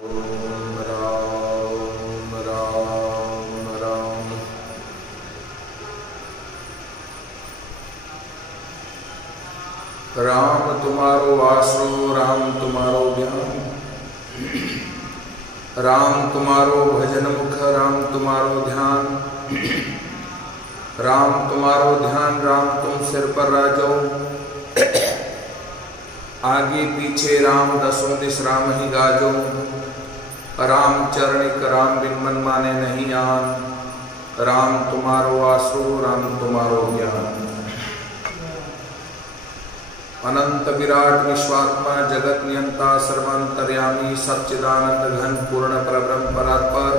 ओम राम राम राम। राम तुम्हारो आसरो, राम तुम्हारो ज्ञान, राम तुम्हारो भजन मुख, राम तुम्हारो ध्यान, राम तुम्हारो ध्यान, राम तुम सिर पर राजो, आगे पीछे राम दसों दिस राम ही गाजो, राम चरणिक राम बिन मन माने नहीं आन, राम तुम्हारो आसरो, राम तुम्हारो ज्ञान। अनंत विराट विश्वात्मा जगत नियंता सर्वांतर्यामी सच्चिदानंद घन पूर्ण परब्रह्म परात्पर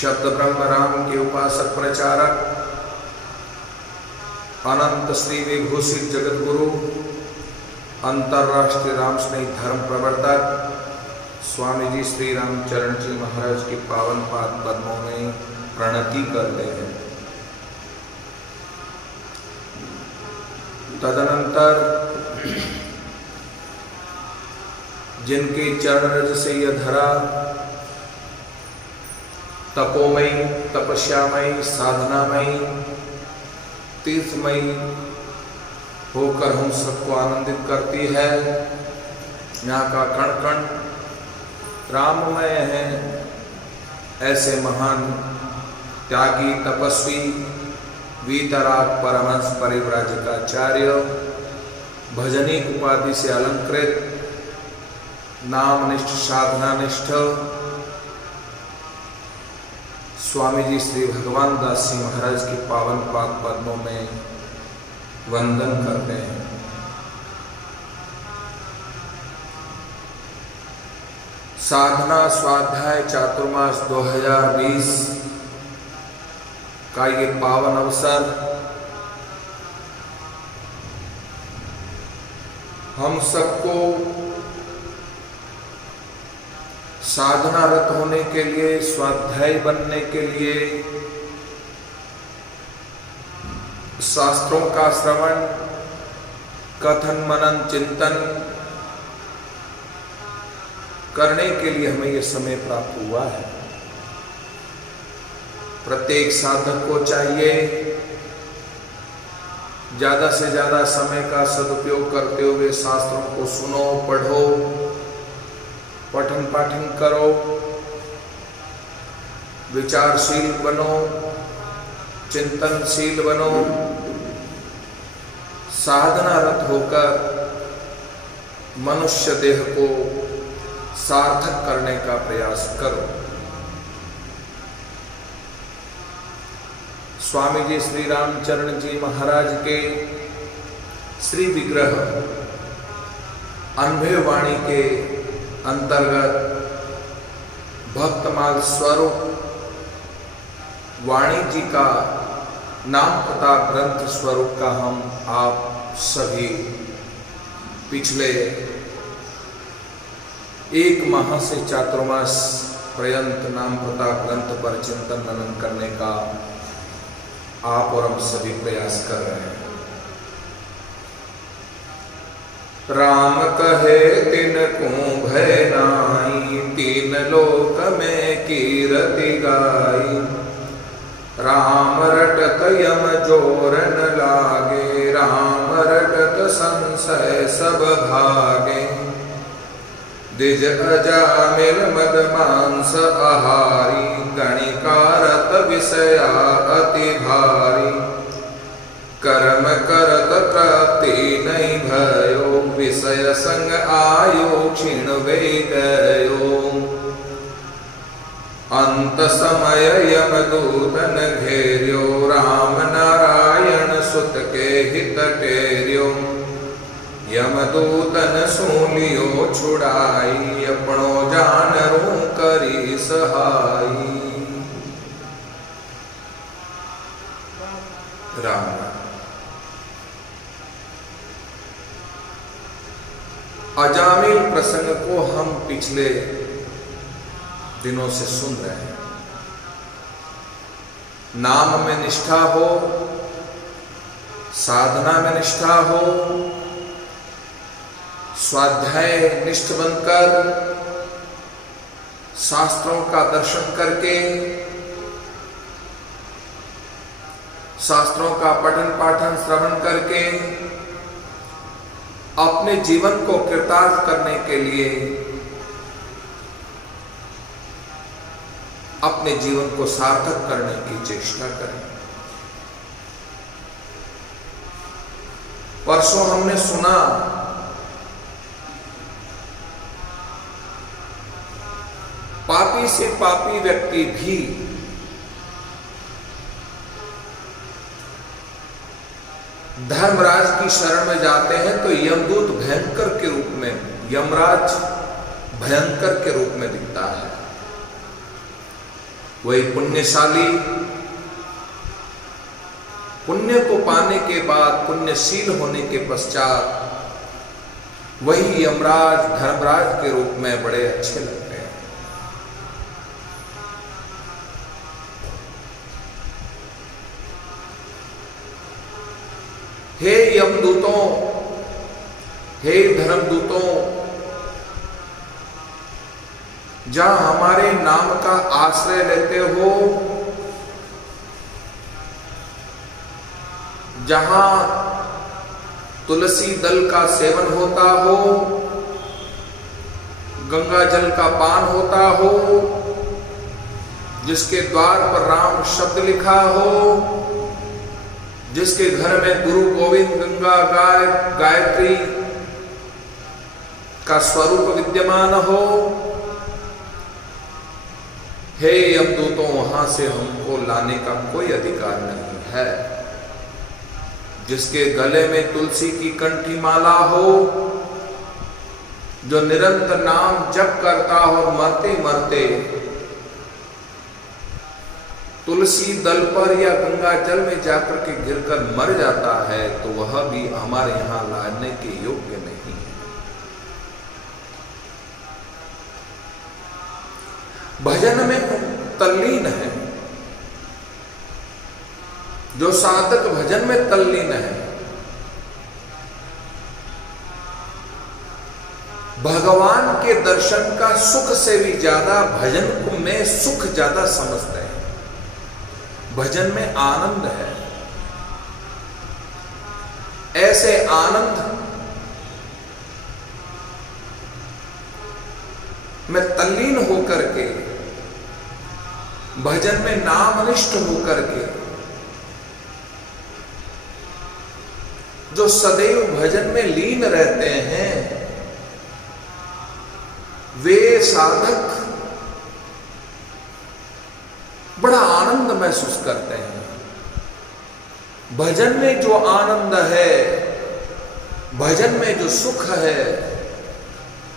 शब्द ब्रह्म राम के उपासक प्रचारक अनंत श्री विभूषित जगत गुरु अंतर्राष्ट्रीय राम स्नेही धर्म प्रवर्तक स्वामी जी श्री रामचरण जी महाराज के पावन पाद पद्मों में प्रणति करते हैं। तदनंतर जिनके चरण रज से यह धरा तपोमयी, तपस्यामयी, साधनामयी, तीर्थमयी होकर हम सबको आनंदित करती है। यहाँ का कण कण राममय है। ऐसे महान त्यागी तपस्वी वीतराग परमहंस परिव्राजकाचार्य भजनिक उपाधि से अलंकृत नामनिष्ठ साधनानिष्ठ स्वामी जी श्री भगवान दास जी महाराज के पावन पाद पद्मों में वंदन करते हैं। साधना स्वाध्याय चातुर्मास 2020 का ये पावन अवसर हम सबको साधना रत होने के लिए, स्वाध्यायी बनने के लिए, शास्त्रों का श्रवण, कथन, मनन, चिंतन करने के लिए हमें यह समय प्राप्त हुआ है। प्रत्येक साधक को चाहिए ज्यादा से ज्यादा समय का सदुपयोग करते हुए शास्त्रों को सुनो, पढ़ो, पठन पाठन करो, विचारशील बनो, चिंतनशील बनो, साधना रत होकर मनुष्य देह को सार्थक करने का प्रयास करो। स्वामी जी श्री रामचरण जी महाराज के श्री विग्रह अनुभव वाणी के अंतर्गत भक्तमाल स्वरूप वाणी जी का नाम पता ग्रंथ स्वरूप का हम आप सभी पिछले एक माह से चातुर्मास पर्यंत नाम पता ग्रंथ पर चिंतन मनन करने का आप और हम सभी प्रयास कर रहे हैं। राम कहे तिनको भय नाई, तीन लोक में कीरति गाई, राम रटत यम जोरन लागे, राम रटत संशय सब भागे, द्विज अजामिल मद मांस आहारी, गणिकारत विषया अति भारी, कर्म करत प्राप्ति नहीं भयो, विषय संग आयो क्षीण वे गयो, अंत समय यमदूतन घेर्यो, राम नारायण सुत के हित टेर्यो, यमदूतन सूलियो छुड़ाई, अपनो जानरू करी सहाई। राम अजामिल प्रसंग को हम पिछले दिनों से सुन रहे हैं। नाम में निष्ठा हो, साधना में निष्ठा हो, स्वाध्याय निष्ठ बनकर, शास्त्रों का दर्शन करके, शास्त्रों का पठन पाठन श्रवण करके अपने जीवन को कृतार्थ करने के लिए अपने जीवन को सार्थक करने की चेष्टा करें। परसों हमने सुना पापी से पापी व्यक्ति भी धर्मराज की शरण में जाते हैं तो यमदूत भयंकर के रूप में, यमराज भयंकर के रूप में दिखता है। वही पुण्यशाली पुण्य को पाने के बाद, पुण्यशील होने के पश्चात वही यमराज धर्मराज के रूप में बड़े अच्छे लगते हैं। हे यमदूतों, हे धर्मदूतों, जहां हमारे नाम का आश्रय लेते हो, जहां तुलसी दल का सेवन होता हो, गंगा जल का पान होता हो, जिसके द्वार पर राम शब्द लिखा हो, जिसके घर में गुरु गोविंद गंगा गायत्री का स्वरूप विद्यमान हो, हे यमदूतों, वहां से हमको लाने का कोई अधिकार नहीं है। जिसके गले में तुलसी की कंठी माला हो, जो निरंतर नाम जप करता हो और मरते मरते तुलसी दल पर या गंगा जल में जाकर के गिरकर मर जाता है, तो वह भी हमारे यहां लाने के योग्य नहीं है। भजन में तल्लीन है, जो साधक भजन में तल्लीन है, भगवान के दर्शन का सुख से भी ज्यादा भजन को में सुख ज्यादा समझते हैं। भजन में आनंद है। ऐसे आनंद में तल्लीन होकर के, भजन में नामनिष्ठ होकर के, जो सदैव भजन में लीन रहते हैं, वे साधक बड़ा आनंद महसूस करते हैं। भजन में जो आनंद है, भजन में जो सुख है,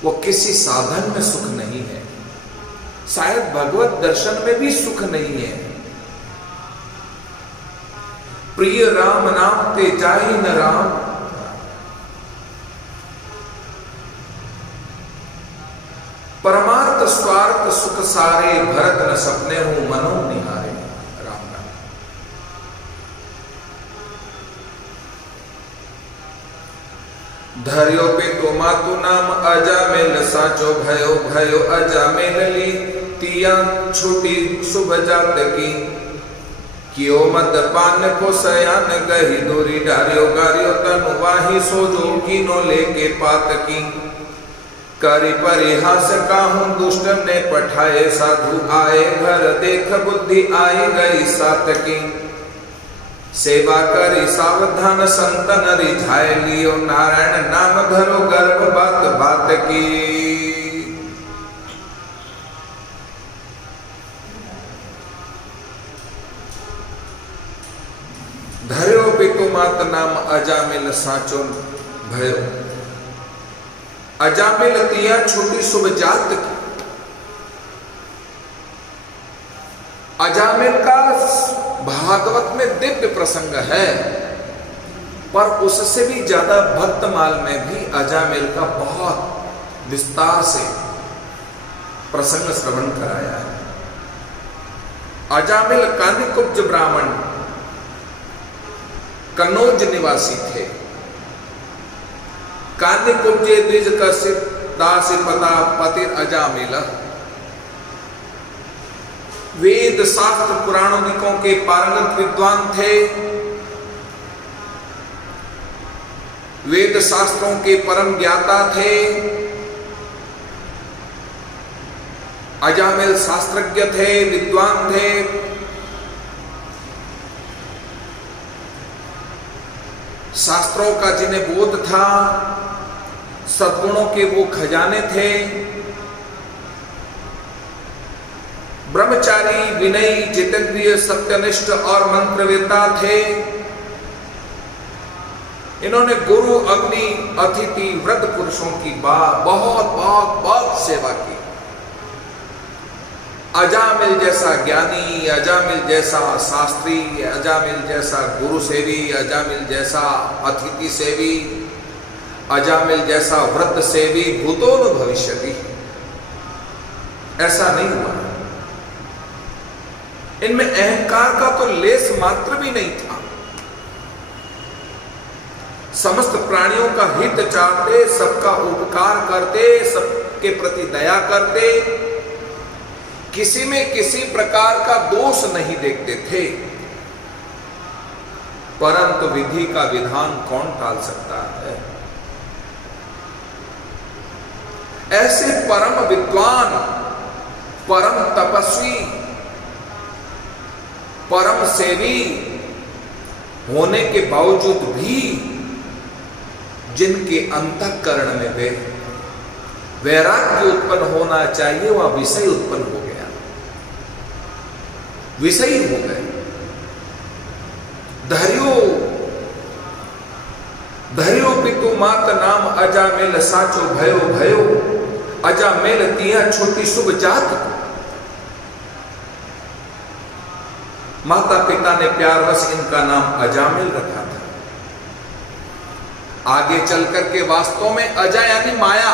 वो किसी साधन में सुख नहीं है। शायद भगवत दर्शन में भी सुख नहीं है। प्रिय राम नाम ते जाहि न राम, परमार्थ स्वार्थ सुख सारे, भरत न सपने हूं मनो निहारे। राम नाम। धर्यो पे तो मातु नाम अजामेल साचो भयो, भयो अजामेल ली तिया छोटी शुभ जात की, कियो मद पान को सयान गही दूरी, डारियो गारियो तनु वाही सोजो कीनो लेके पात की, करी परिहास काहूं दुष्ट ने पठाए, साधु आए घर देख बुद्धि आई गई सात की, सेवा करी सावधान संतन रिझाए, लियो नारायण नाम धरो गर्भ बात बात की। धर्यो पितु मात नाम अजामिल साचो भयो, अजामिल तिया छोटी शुभ जात की। अजामिल का भागवत में दिव्य प्रसंग है, पर उससे भी ज्यादा भक्तमाल में भी अजामिल का बहुत विस्तार से प्रसंग श्रवण कराया है। अजामिल कानिकुब्ज ब्राह्मण कन्नौज निवासी थे। कान्य कुब्जे द्विज कसित दासी पता पतिर अजामिल। वेद शास्त्र पुराणों के पारंगत विद्वान थे, वेद शास्त्रों के परम ज्ञाता थे। अजामिल शास्त्रज्ञ थे, विद्वान थे। शास्त्रों का जिन्हें बोध था, सद्गुणों के वो खजाने थे। ब्रह्मचारी, विनयी, जितेंद्रिय, सत्यनिष्ठ और मंत्रवेत्ता थे। इन्होंने गुरु, अग्नि, अतिथि, वृद्ध पुरुषों की बहुत बहुत बहुत सेवा की। अजामिल जैसा ज्ञानी, अजामिल जैसा शास्त्री, अजामिल जैसा गुरु सेवी, अजामिल जैसा अतिथि सेवी, अजामिल जैसा वृद्ध सेवी भूतो न भविष्यति, ऐसा नहीं हुआ। इनमें अहंकार का तो लेस मात्र भी नहीं था। समस्त प्राणियों का हित चाहते, सबका उपकार करते, सबके प्रति दया करते, किसी में किसी प्रकार का दोष नहीं देखते थे। परंतु विधि का विधान कौन टाल सकता है? ऐसे परम विद्वान, परम तपस्वी, परम सेवी होने के बावजूद भी जिनके अंतःकरण में वैराग्य उत्पन्न होना चाहिए, वह विषय उत्पन्न हो गया, विषयी हो गए। धर्यो पितु मात नाम अजामिल साचो भयो भयो, अजामिल तिया छोटी शुभ जात। माता पिता ने प्यारवश इनका नाम अजामिल रखा था। आगे चलकर के वास्तव में अजा यानी माया,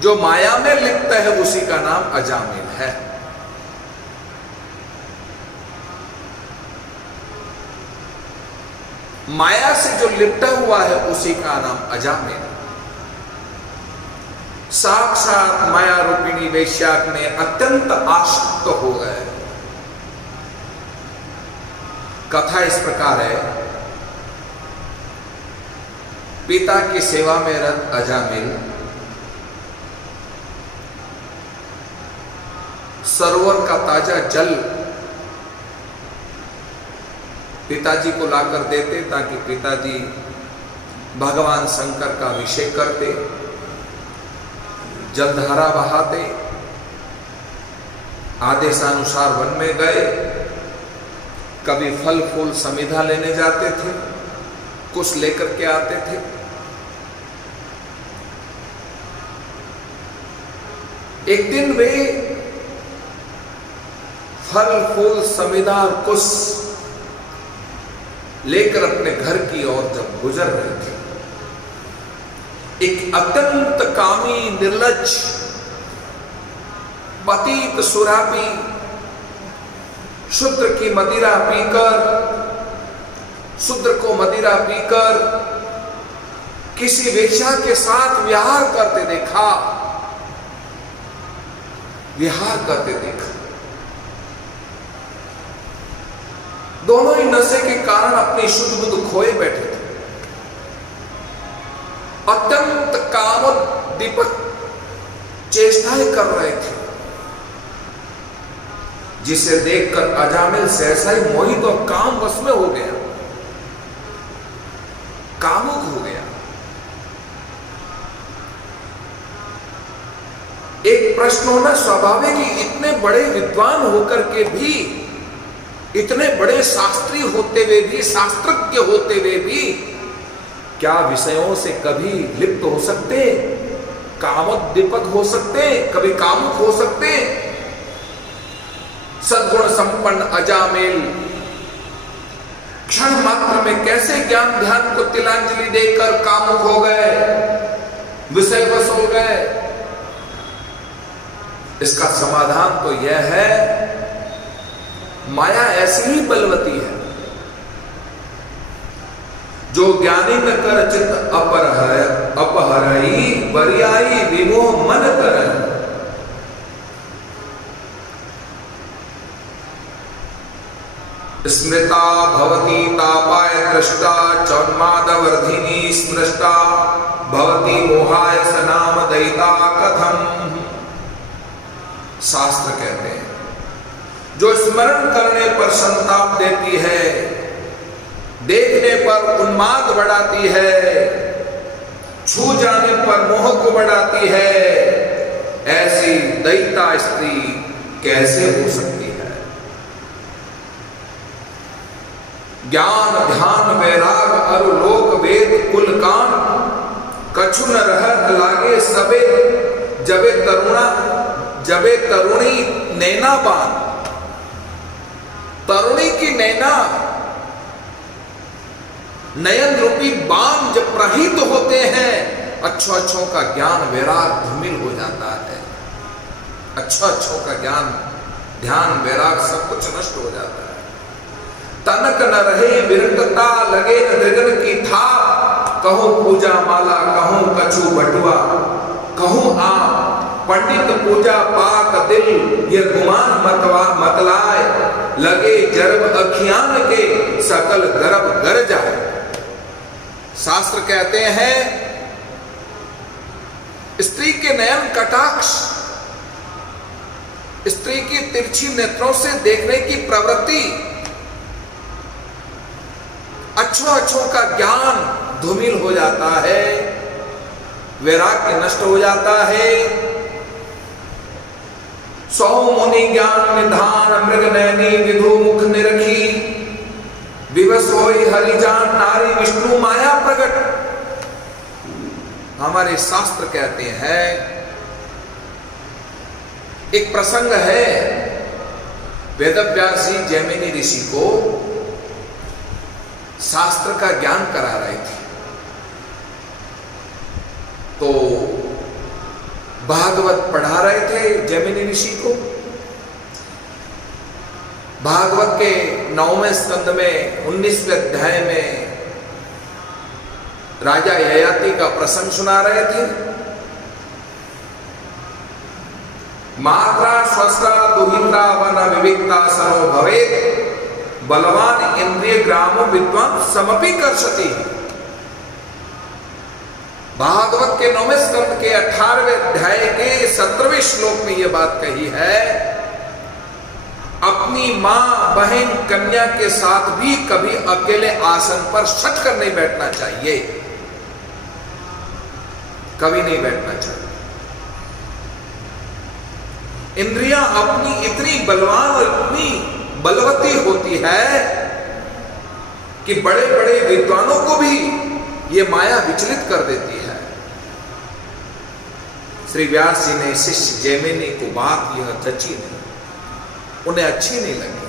जो माया में लिप्त है उसी का नाम अजामिल है। माया से जो लिपटा हुआ है उसी का नाम अजामिल। साक्षात माया रूपिणी वैश्याक में अत्यंत आसक्त हो गए। कथा इस प्रकार है, पिता की सेवा में रत अजामिल सरोवर का ताजा जल पिताजी को लाकर देते ताकि पिताजी भगवान शंकर का अभिषेक करते, जलधारा बहाते। आदेशानुसार वन में गए, कभी फल फूल समिधा लेने जाते थे, कुछ लेकर के आते थे। एक दिन वे फल फूल समिधा और कुछ लेकर अपने घर की ओर जब गुजर रहे थे, एक अत्यंत कामी, निर्लज्ज, पतित सुरापी, शूद्र की मदिरा पीकर, शूद्र को मदिरा पीकर किसी वेश्या के साथ विहार करते देखा, विहार करते देखा। दोनों ही नशे के कारण अपनी शुद्ध बुद्ध खोए बैठे थे। अत्यंत कामोद्दीपक चेष्टाएं कर रहे थे, जिसे देखकर अजामिल सहसा ही मोहित और काम वश में हो गया, कामुक हो गया। एक प्रश्न होना स्वाभाविक कि इतने बड़े विद्वान होकर के भी, इतने बड़े शास्त्री होते हुए भी, शास्त्रज्ञ होते हुए भी क्या विषयों से कभी लिप्त हो सकते, कामोद्दीपक हो सकते, कभी कामुक हो सकते? सद्गुण संपन्न अजामिल क्षण मात्र में कैसे ज्ञान ध्यान को तिलांजलि देकर कामुक हो गए, विषय वश हो गए? इसका समाधान तो यह है, माया ऐसी ही बलवती है। जो ज्ञानी न कर चित अपहरई बरियाई विमोह मन कर। स्मृता भवती तापाय दृष्टा चौन्मादवर्धिनी स्मृष्टा भवती मोहाय सनाम दयिता कथम। शास्त्र कहते हैं जो स्मरण करने पर संताप देती है, देखने पर उन्माद बढ़ाती है, छू जाने पर मोह को बढ़ाती है, ऐसी दयिता स्त्री कैसे हो सकती है। ज्ञान ध्यान वैराग अरु लोक वेद कुल कान कछु न रहत लागे सबे जबे तरुणी नैना बान। तरुणी की नैना नयन रूपी बाण जब प्रहित होते हैं, अच्छों का ज्ञान वैराग धूमिल हो जाता है। अच्छों का ज्ञान ध्यान वैराग सब कुछ नष्ट हो जाता है। तनक न रहे विरक्तता लगे न दृगन की थाप। कहूं पूजा माला कहूं कछु बटुआ कहूं आप पंडित पूजा पाक दिल ये गुमान मतलाए। लगे जरब अखियान के सकल गर्भ गर जाए। शास्त्र कहते हैं स्त्री के नयन कटाक्ष, स्त्री की तिरछी नेत्रों से देखने की प्रवृत्ति, अच्छों का ज्ञान धूमिल हो जाता है, वैराग्य नष्ट हो जाता है। सौ मुनि ज्ञान निधान मृग नैनी विधु मुख निरखी। विवश होई हरिजान नारी विष्णु माया प्रकट। हमारे शास्त्र कहते हैं, एक प्रसंग है, वेदव्यास जी जैमिनी ऋषि को शास्त्र का ज्ञान करा रहे थे। तो भागवत पढ़ा रहे थे जैमिनी ऋषि को। भागवत के 9वें स्कंद में 19वें अध्याय में राजा ययाति का प्रसंग सुना रहे थे। मात्रा स्वस्त्रा दुहित्रा वन विविक्ता सरो भवेत्। बलवान इंद्रिय ग्रामो विद्वान समपि कर्षति। भागवत के 9वें स्कंद के 18वें अध्याय के 17वें श्लोक में यह बात कही है, अपनी मां बहन कन्या के साथ भी कभी अकेले आसन पर सट कर नहीं बैठना चाहिए, कभी नहीं बैठना चाहिए। इंद्रियां अपनी इतनी बलवान और इतनी बलवती होती है कि बड़े बड़े विद्वानों को भी ये माया विचलित कर देती है। श्री व्यास जी ने शिष्य जैमिनी को बात यह जची नहीं, उन्हें अच्छी नहीं लगी।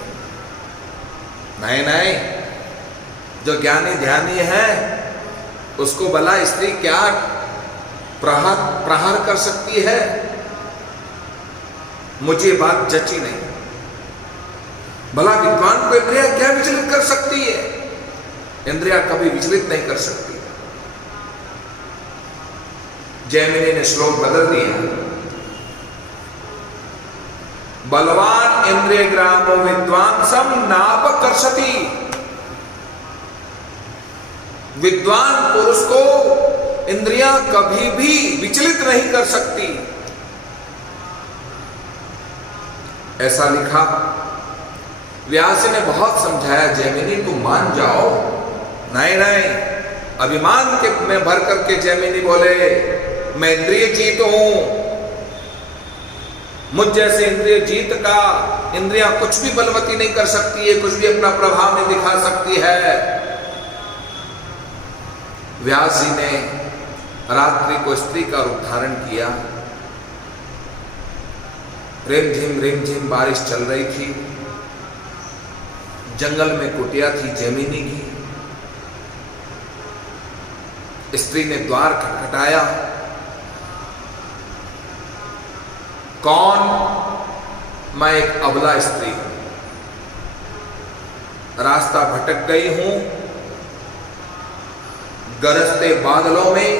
नहीं, जो ज्ञानी ध्यानी है उसको भला स्त्री क्या प्रहार कर सकती है, मुझे बात जची नहीं। भला विद्वान को इंद्रिया क्या विचलित कर सकती है? इंद्रिया कभी विचलित नहीं कर सकती। जैमिनी ने श्लोक बदल दिया, बलवान इंद्रिय ग्रामो विद्वान सम नाप कर्षति। विद्वान पुरुष को इंद्रियां कभी भी विचलित नहीं कर सकती, ऐसा लिखा। व्यास ने बहुत समझाया, जैमिनी तुम मान जाओ। नहीं, अभिमान के में भर करके जैमिनी बोले, मैं इंद्रिय जीत हूं, मुझ जैसे इंद्रिय जीत का इंद्रियां कुछ भी बलवती नहीं कर सकती है, कुछ भी अपना प्रभाव नहीं दिखा सकती है। व्यास जी ने रात्रि को स्त्री का रूप धारण किया। रिमझिम बारिश चल रही थी। जंगल में कुटिया थी जैमिनी की। स्त्री ने द्वार खटखटाया। कौन? मैं एक अबला स्त्री हूं, रास्ता भटक गई हूं, गरजते बादलों में,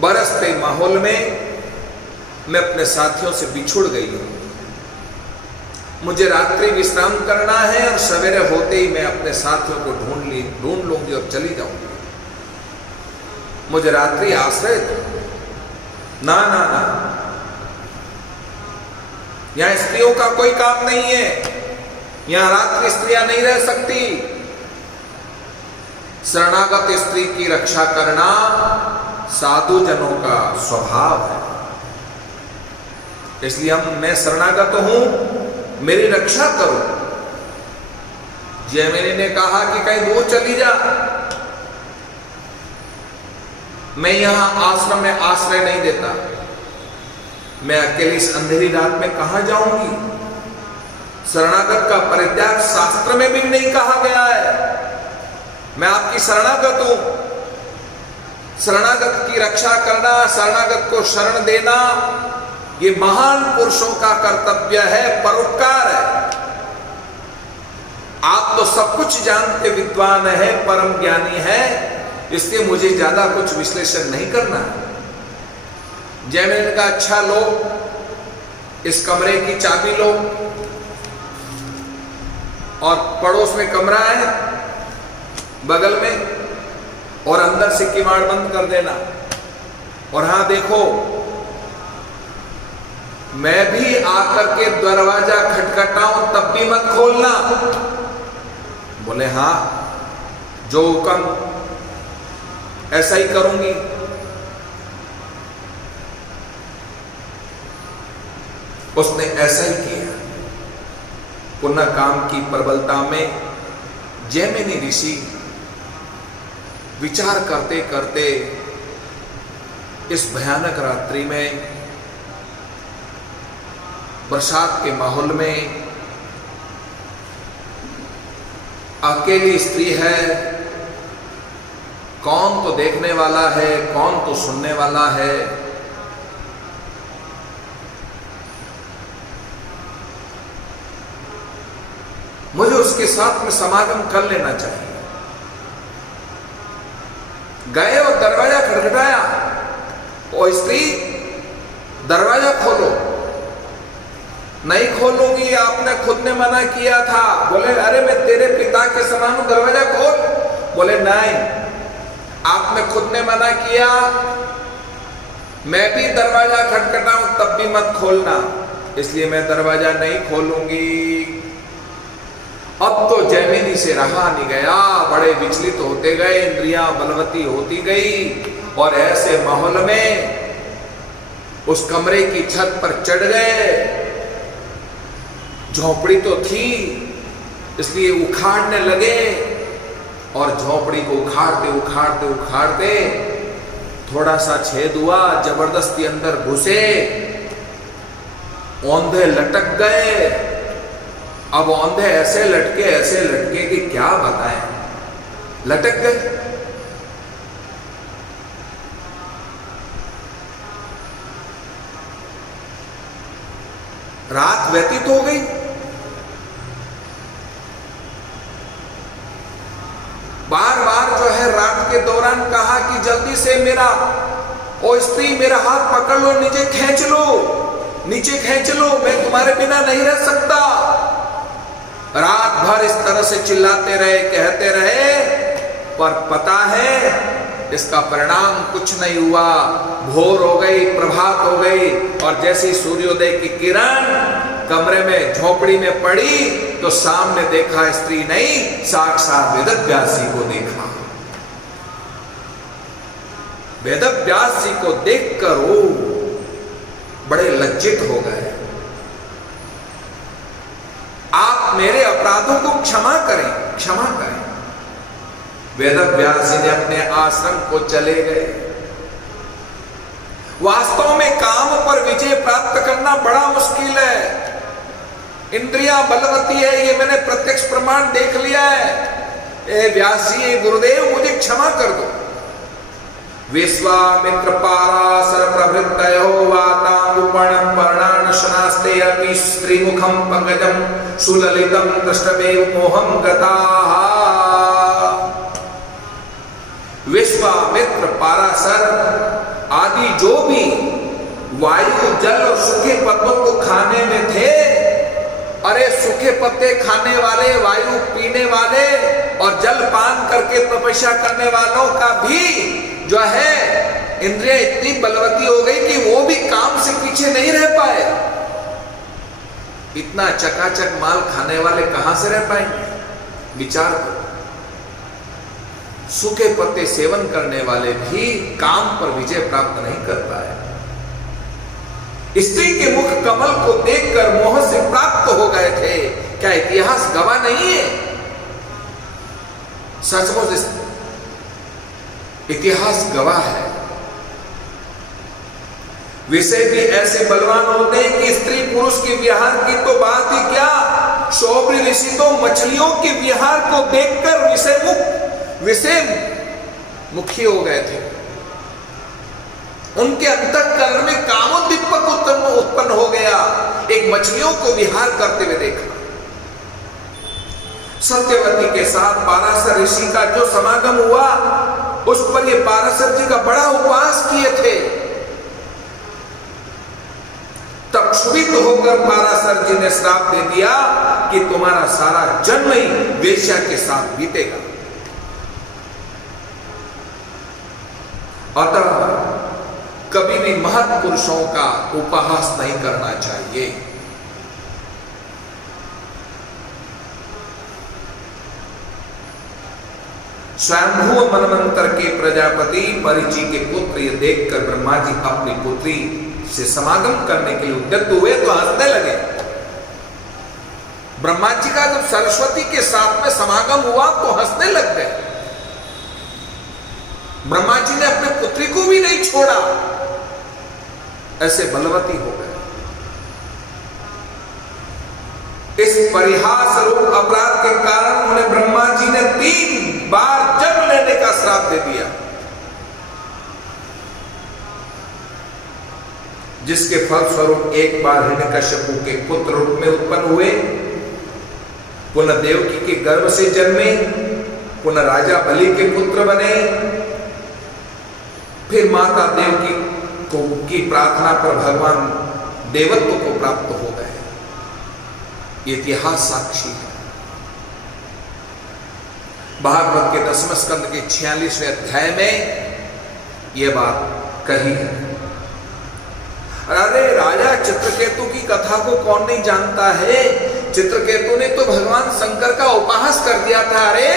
बरसते माहौल में मैं अपने साथियों से बिछुड़ गई हूं। मुझे रात्रि विश्राम करना है और सवेरे होते ही मैं अपने साथियों को ढूंढ लूंगी और चली जाऊंगी। मुझे रात्रि आश्रय दो। ना ना ना, यहां स्त्रियों का कोई काम नहीं है। यहां रात्रि स्त्रियां नहीं रह सकती। शरणागत स्त्री की रक्षा करना साधु जनों का स्वभाव है। इसलिए मैं शरणागत हूं, मेरी रक्षा करो। जैमिनी ने कहा कि कहीं दूर चली जा, मैं यहां आश्रम में आश्रय नहीं देता। मैं अकेली इस अंधेरी रात में कहां जाऊंगी? शरणागत का परित्याग शास्त्र में भी नहीं कहा गया है। मैं आपकी शरणागत हूं। शरणागत की रक्षा करना, शरणागत को शरण देना, ये महान पुरुषों का कर्तव्य है, परोपकार है। आप तो सब कुछ जानते विद्वान है, परम ज्ञानी है, इसलिए मुझे ज्यादा कुछ विश्लेषण नहीं करना। जैमिनी का अच्छा लो, इस कमरे की चाबी लो और पड़ोस में कमरा है बगल में, और अंदर से किवाड़ बंद कर देना। और हां देखो, मैं भी आकर के दरवाजा खटखटाऊं तब भी मत खोलना। बोले हां, जो हुक्म ऐसा ही करूंगी। उसने ऐसा ही किया। पुनः काम की प्रबलता में जैमिनी ऋषि विचार करते करते इस भयानक रात्रि में, बरसात के माहौल में, अकेली स्त्री है, कौन तो देखने वाला है, कौन तो सुनने वाला है। मुझे उसके साथ में समागम कर लेना चाहिए। गए और दरवाजा खटखटाया। ओ स्त्री, दरवाजा खोलो। नहीं खोलूंगी, आपने खुद ने मना किया था। बोले अरे मैं तेरे पिता के समान हूं, दरवाजा खोल। बोले नहीं, आपने खुद ने मना किया, मैं भी दरवाजा खटखटाऊं तब भी मत खोलना, इसलिए मैं दरवाजा नहीं खोलूंगी। अब तो जैमिनी से रहा नहीं गया, बड़े विचलित होते गए, इंद्रियां बलवती होती गई और ऐसे माहौल में उस कमरे की छत पर चढ़ गए। झोपड़ी तो थी, इसलिए उखाड़ने लगे और झोपड़ी को उखाड़ते थोड़ा सा छेद हुआ, जबरदस्ती अंदर घुसे, औंधे लटक गए। अब औंधे ऐसे लटके कि क्या बताएं, लटक गए। रात व्यतीत हो गई। बार बार जो है रात के दौरान कहा कि जल्दी से मेरा, ओ स्त्री मेरा हाथ पकड़ लो, नीचे खींच लो, मैं तुम्हारे बिना नहीं रह सकता। रात भर इस तरह से चिल्लाते रहे, कहते रहे, पर पता है इसका परिणाम कुछ नहीं हुआ। भोर हो गई, प्रभात हो गई और जैसे ही सूर्योदय की किरण कमरे में झोपड़ी में पड़ी तो सामने देखा स्त्री नहीं, साक्षात वेदव्यास जी को देखा। वेदव्यास जी को देखकर वो बड़े लज्जित हो गए। आप मेरे अपराधों को क्षमा करें। वेदव्यास जी ने अपने आश्रम को चले गए। वास्तव में काम पर विजय प्राप्त करना बड़ा मुश्किल है। इंद्रियां बलवती है, ये मैंने प्रत्यक्ष प्रमाण देख लिया है। ए व्यास जी, गुरुदेव मुझे क्षमा कर दो। विश्वामित्र पाराशर प्रभृतयो वातांगुपर्ण पर्णानशनास्ते अपि स्त्रीमुखं पंकजं सुललितं दृष्टवेव मोहं गताः। विश्वामित्र, पाराशर आदि जो भी वायु, जल और सूखे पत्तों को खाने में थे, अरे सूखे पत्ते खाने वाले, वायु पीने वाले और जल पान करके तपस्या करने वालों का भी जो है इंद्रियां इतनी बलवती हो गई कि वो भी काम से पीछे नहीं रह पाए। इतना चकाचक माल खाने वाले कहां से रह पाएंगे? विचार करो। सूखे पत्ते सेवन करने वाले भी काम पर विजय प्राप्त नहीं कर पाए। स्त्री के मुख कमल को देखकर मोह से प्राप्त हो गए थे। क्या इतिहास गवाह नहीं है? सचमुच इतिहास गवाह है। विषय भी ऐसे बलवान होते हैं कि स्त्री पुरुष के विहार की तो बात ही क्या, शौभ्य ऋषि तो मछलियों के विहार को देखकर विषय मुखी हो गए थे। उनके अंतःकरण में कामोद्दीपक उत्पन्न हो गया, एक मछलियों को विहार करते हुए देखा। सत्यवती के साथ पाराशर ऋषि का जो समागम हुआ, उस पर ये पाराशर जी का बड़ा उपवास किए थे। तब क्षुभित होकर पाराशर जी ने श्राप दे दिया कि तुम्हारा सारा जन्म ही वेश्या के साथ बीतेगा। अतः कभी भी महत् पुरुषों का उपहास नहीं करना चाहिए। स्वयंभू मनवंतर के प्रजापति परिचि के पुत्र ये देखकर ब्रह्मा जी अपनी पुत्री से समागम करने के लिए उद्यत हुए तो हंसने लगे। ब्रह्मा जी का जब सरस्वती के साथ में समागम हुआ तो हंसने लग गए। ब्रह्मा जी ने अपने पुत्री को भी नहीं छोड़ा, ऐसे बलवती हो गए। इस परिहास रूप अपराध के कारण उन्हें ब्रह्मा जी ने 3 बार जन्म लेने का श्राप दे दिया, जिसके फलस्वरूप एक बार हिरण्यकश्यपु के पुत्र रूप में उत्पन्न हुए, पुनः देवकी के गर्भ से जन्मे, पुनः राजा बलि के पुत्र बने, फिर माता देवकी की प्रार्थना पर भगवान देवत्व को प्राप्त हो गए। इतिहास साक्षी है। भागवत के 10वें स्कंद के 46वें अध्याय में यह बात कही है। अरे राजा चित्रकेतु की कथा को कौन नहीं जानता है? चित्रकेतु ने तो भगवान शंकर का उपहास कर दिया था। अरे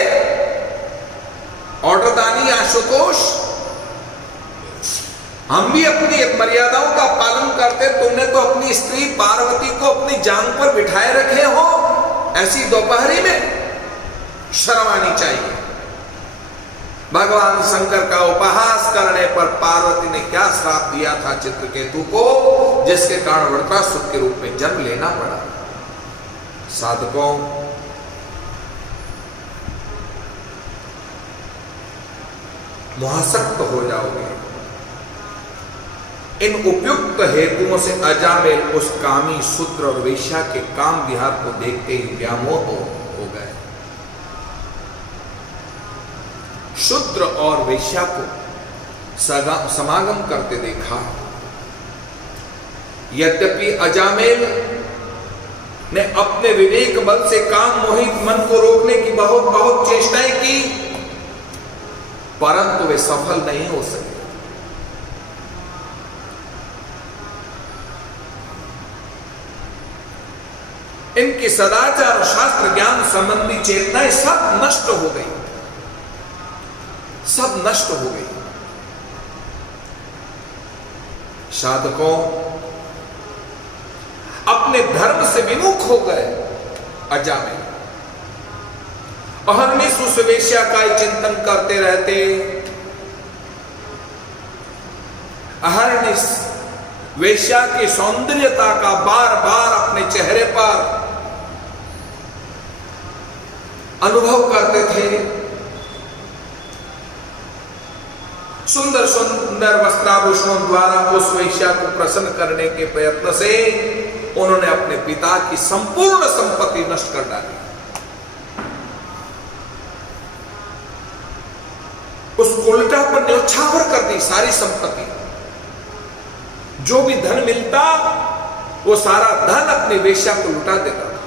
ऑर्डरदानी आशुतोष, हम भी अपनी मर्यादाओं का पालन करते, तुमने तो अपनी स्त्री पार्वती को अपनी जांग पर बिठाए रखे हो ऐसी दोपहरी में। शर्म आनी चाहिए। भगवान शंकर का उपहास करने पर पार्वती ने क्या श्राप दिया था चित्रकेतु को, जिसके कारण वृत्रासुर के रूप में जन्म लेना पड़ा। साधकों, मोहासक्त हो जाओगे। इन उपयुक्त हेतुओं से अजामिल उस कामी शूद्र और वेश्या के काम विहार को देखते ही व्यामोह हो गए। शूद्र और वेश्या को समागम करते देखा। यद्यपि अजामिल ने अपने विवेक बल से काम मोहित मन को रोकने की बहुत चेष्टाएं की, परंतु वे सफल नहीं हो सके। इनकी सदाचार और शास्त्र ज्ञान संबंधी चेतनाएं सब नष्ट हो गई, सब नष्ट हो गई। साधकों, अपने धर्म से विमुख हो गए अजामिल। अहर्निश उस वेश्या का ही चिंतन करते रहते। अहर्निश वेश्या की सौंदर्यता का बार बार अपने चेहरे पर अनुभव करते थे। सुंदर सुंदर वस्त्राभूषणों द्वारा उस वेश्या को प्रसन्न करने के प्रयत्न से उन्होंने अपने पिता की संपूर्ण संपत्ति नष्ट कर डाली। उस उल्टापन न्यौछावर कर दी सारी संपत्ति। जो भी धन मिलता वो सारा धन अपनी वेश्या को लुटा देता था,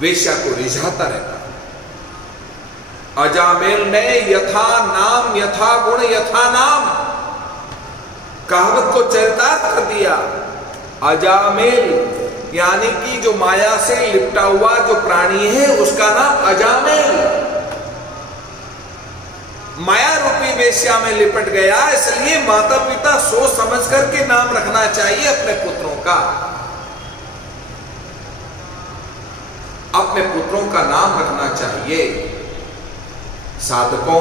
वेश्या को रिझाता रहता। अजामेल ने यथा नाम यथा गुण यथा नाम कहावत को चरितार्थ कर दिया। अजामेल यानी कि जो माया से लिपटा हुआ जो प्राणी है उसका नाम अजामेल, माया रूपी वेश्या में लिपट गया। इसलिए माता पिता सोच समझ करके नाम रखना चाहिए अपने पुत्रों का। अपने पुत्रों का नाम रखना चाहिए। साधकों,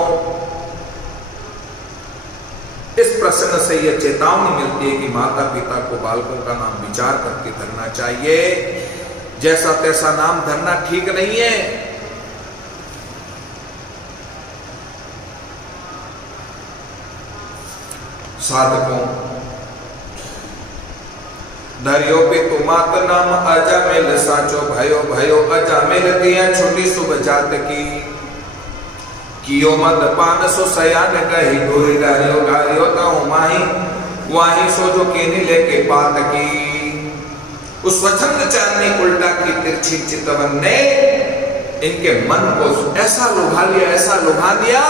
इस प्रश्न से यह चेतावनी मिलती है कि माता पिता को बालकों का नाम विचार करके धरना चाहिए। जैसा तैसा नाम धरना ठीक नहीं है। साधकों, धरियो पितु मात नाम अजामेल साचो भयो भयो अजामेल दिया छोटी शुभ जात की। कियो मद पान सो सयान गही डोरी गारियो गारियो ताऊ माही वाही सो जो केनी लेके पात की। उस स्वच्छंद चांदनी उल्टा की तिरछी चितवन ने इनके मन को ऐसा लुभा लिया, ऐसा लुभा दिया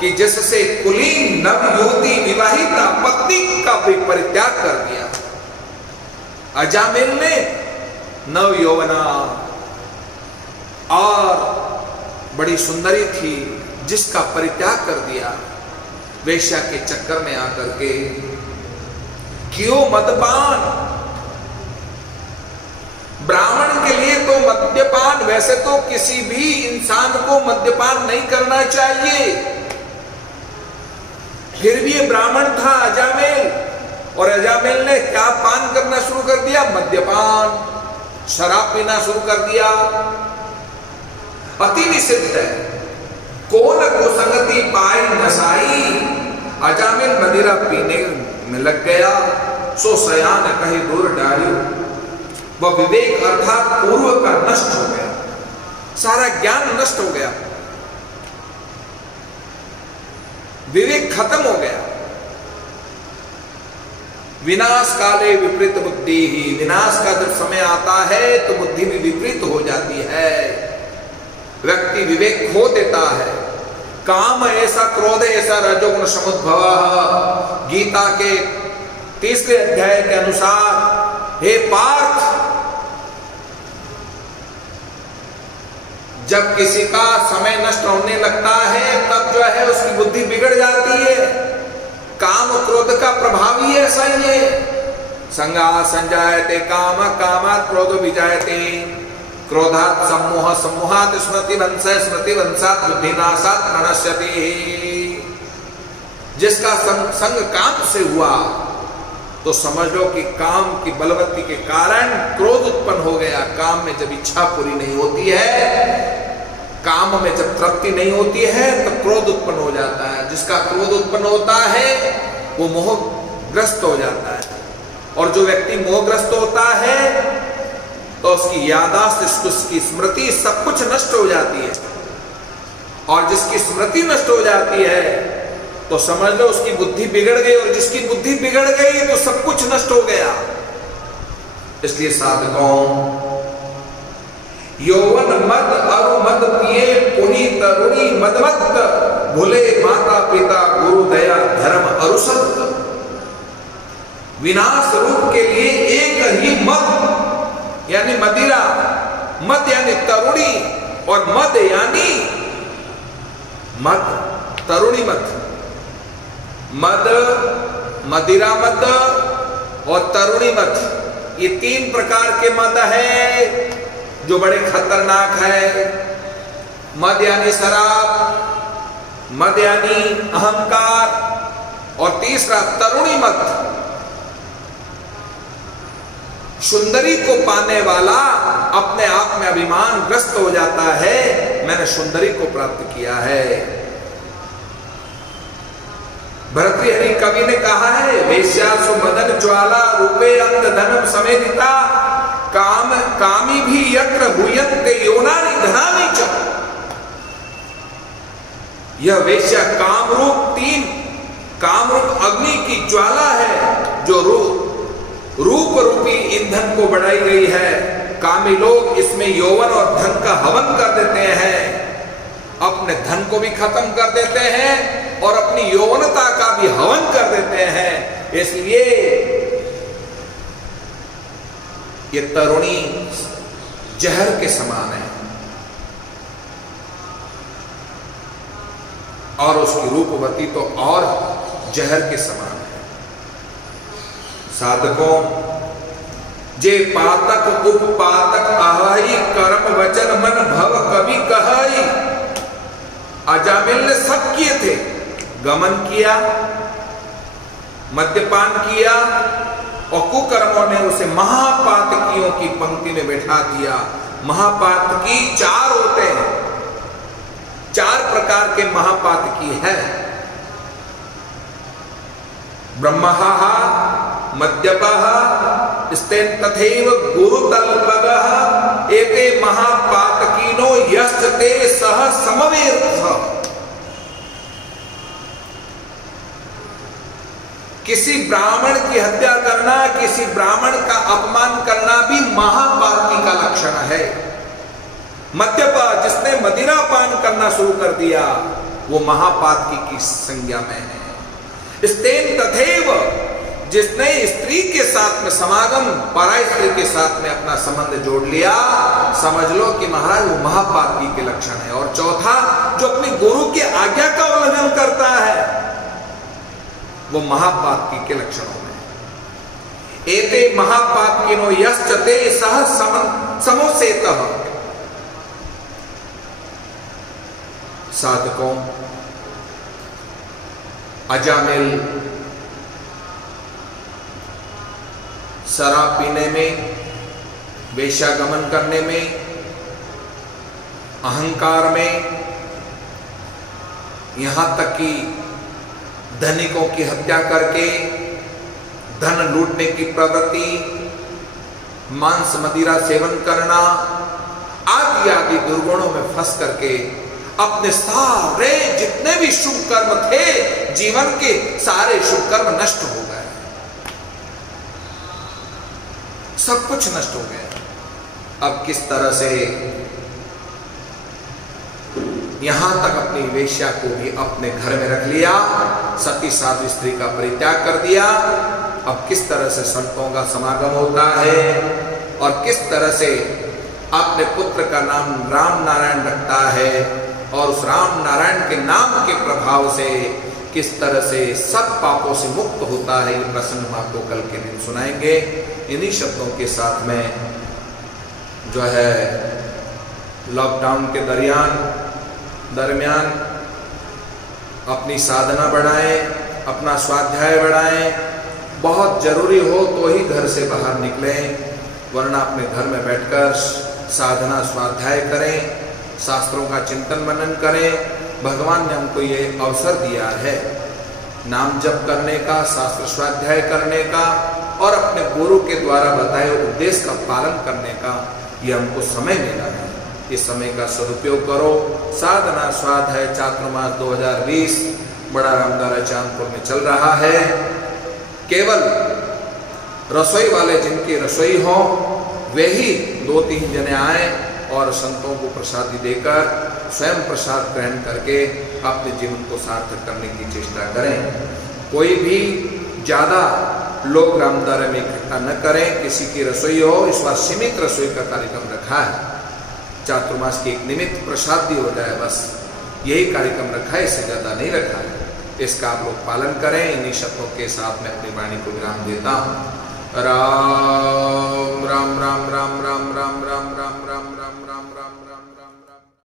कि जिससे कुलीन नव युवती विवाहिता पत्नी का भी परित्याग कर दिया। अजामेल ने नव यौवना और बड़ी सुंदरी थी जिसका परित्याग कर दिया वेश्या के चक्कर में आकर के। क्यों मदपान? ब्राह्मण के लिए तो मद्यपान, वैसे तो किसी भी इंसान को मद्यपान नहीं करना चाहिए, फिर भी ये ब्राह्मण था अजामेल, और अजामेल ने क्या पान करना शुरू कर दिया? मद्यपान, शराब पीना शुरू कर दिया। अति निषिद्ध है। कौन को संगति पाई नसाई, अजामेल मदिरा पीने में लग गया। सो सयान कहीं दूर डालियो, वह विवेक अर्थात पूर्व का नष्ट हो गया, सारा ज्ञान नष्ट हो गया, विवेक खत्म हो गया। विनाश काले विपरीत बुद्धि ही, विनाश का जब समय आता है तो बुद्धि भी विपरीत हो जाती है, व्यक्ति विवेक खो देता है। काम ऐसा, क्रोध ऐसा रजोगुण समुद्भव। गीता के 30वें अध्याय के अनुसार, हे पार्थ, जब किसी का समय नष्ट होने लगता है तब जो है उसकी बुद्धि बिगड़ जाती है। काम क्रोध का प्रभाव ही ऐसा ही है। संगा संजायते काम, कामात् क्रोध विजायते, क्रोधात् सम्मोह, सम्मोहात् स्मृति वंश, स्मृति वंशात् बुद्धिनाशात् प्रणश्यति। जिसका संग काम से हुआ तो समझ लो कि काम की बलवत्ती के कारण क्रोध उत्पन्न हो गया। काम में जब इच्छा पूरी नहीं होती है, काम में जब तृप्ति नहीं होती है तो क्रोध उत्पन्न हो जाता है। जिसका क्रोध उत्पन्न होता है वो मोहग्रस्त हो जाता है, और जो व्यक्ति मोहग्रस्त होता है तो उसकी याददाश्त, उसकी स्मृति सब कुछ नष्ट हो जाती है। और जिसकी स्मृति नष्ट हो जाती है तो समझ लो उसकी बुद्धि बिगड़ गई, और जिसकी बुद्धि बिगड़ गई तो सब कुछ नष्ट हो गया। इसलिए साधकों, यौवन मद अरु मद पिए पुनि तरुणी मदमत्त, भूले माता पिता गुरु दया धर्म अरुसत। विनाश रूप के लिए एक ही मद यानी मदिरा, मद यानी तरुणी, और मद यानी मद, तरुणी मद, मद, मदिरा मद और तरुणी मद, ये 3 प्रकार के मद है जो बड़े खतरनाक है। मद यानी शराब, मद यानी अहंकार, और तीसरा तरुणी मद। सुंदरी को पाने वाला अपने आप में अभिमान ग्रस्त हो जाता है, मैंने सुंदरी को प्राप्त किया है। भर्तृहरि कवि ने कहा है, वेश्या सुमदन ज्वाला रूपे अंत धनम समेतिता, काम कामी भी यत्र हुयन्ते योनानि धनानि च। यह वेश्या कामरूप कामरूप अग्नि की ज्वाला है जो रूप रूपी ईंधन को बढ़ाई गई है। कामी लोग इसमें यौवन और धन का हवन कर देते हैं, अपने धन को भी खत्म कर देते हैं और अपनी यौवनता का भी हवन कर देते हैं। इसलिए ये तरुणी जहर के समान है और उसकी रूपवती तो और जहर के समान है। साधकों, जे पातक उपपातक आहई कर्म वचन मन भव कभी कहई। अजामिल ने सब किए थे, गमन किया, मद्यपान किया और कुकर्मों ने उसे महापातकियों की पंक्ति में बैठा दिया। महापातकी 4 होते हैं, 4 प्रकार के महापातकी है। ब्रह्मः, मद्यपः, स्तेन तथैव गुरुतल्पगः, एते महापातकीनो यश्चते सह समवेतः। किसी ब्राह्मण की हत्या करना, किसी ब्राह्मण का अपमान करना भी महापातकी का लक्षण है। मद्यपा, जिसने मदिरा पान करना शुरू कर दिया, वो महापातकी की संज्ञा में है। स्तेन तथैव, जिसने स्त्री के साथ में समागम, पराई स्त्री के साथ में अपना संबंध जोड़ लिया, समझ लो कि महाराज वो महापातकी के लक्षण है। और चौथा, जो अपने गुरु की आज्ञा का उल्लंघन करता है, वो महापातकी के लक्षणों में। एते महापातकिनो यश्चते सह समोसेतः। साधकों, अजामिल शराब पीने में, वेश्यागमन करने में, अहंकार में, यहां तक कि धनिकों की हत्या करके धन लूटने की प्रवृत्ति, मांस मदिरा सेवन करना आदि आदि दुर्गुणों में फंस करके अपने सारे जितने भी शुभ कर्म थे, जीवन के सारे शुभ कर्म नष्ट हो गए, सब कुछ नष्ट हो गया। अब किस तरह से यहां तक अपनी वेश्या को भी अपने घर में रख लिया, सती साध्वी स्त्री का परित्याग कर दिया। अब किस तरह से संतों का समागम होता है और किस तरह से अपने पुत्र का नाम राम नारायण रखता है और उस राम नारायण के नाम के प्रभाव से किस तरह से सब पापों से मुक्त होता है, ये प्रसन्न हम आपको कल के दिन सुनाएंगे। इन्हीं शब्दों के साथ में जो है लॉकडाउन के दरमियान अपनी साधना बढ़ाएं, अपना स्वाध्याय बढ़ाएं। बहुत जरूरी हो तो ही घर से बाहर निकलें, वरना अपने घर में बैठकर साधना स्वाध्याय करें, शास्त्रों का चिंतन मनन करें। भगवान ने हमको ये अवसर दिया है नाम जप करने का, शास्त्र स्वाध्याय करने का और अपने गुरु के द्वारा बताए उपदेश का पालन करने का। ये हमको समय मिला है, इस समय का सदुपयोग करो। साधना स्वाध्याय चातुर्मास 2020 बड़ा रामदारा चांदपुर में चल रहा है। केवल रसोई वाले जिनकी रसोई हो वे ही 2-3 जने आए और संतों को प्रसादी देकर स्वयं प्रसाद ग्रहण करके अपने जीवन को सार्थक करने की चेष्टा करें। कोई भी ज़्यादा लोग रामदारे में इकट्ठा न करें। किसी की रसोई हो, इस बार सीमित रसोई का कार्यक्रम रखा है, चातुर्मास की एक निमित्त प्रसादी हो जाए, बस यही कार्यक्रम रखा है, इससे ज़्यादा नहीं रखा है। इसका आप लोग पालन करें। इन्हीं शब्दों के साथ मैं अपनी वाणी को विराम देता हूँ। राम राम राम राम राम।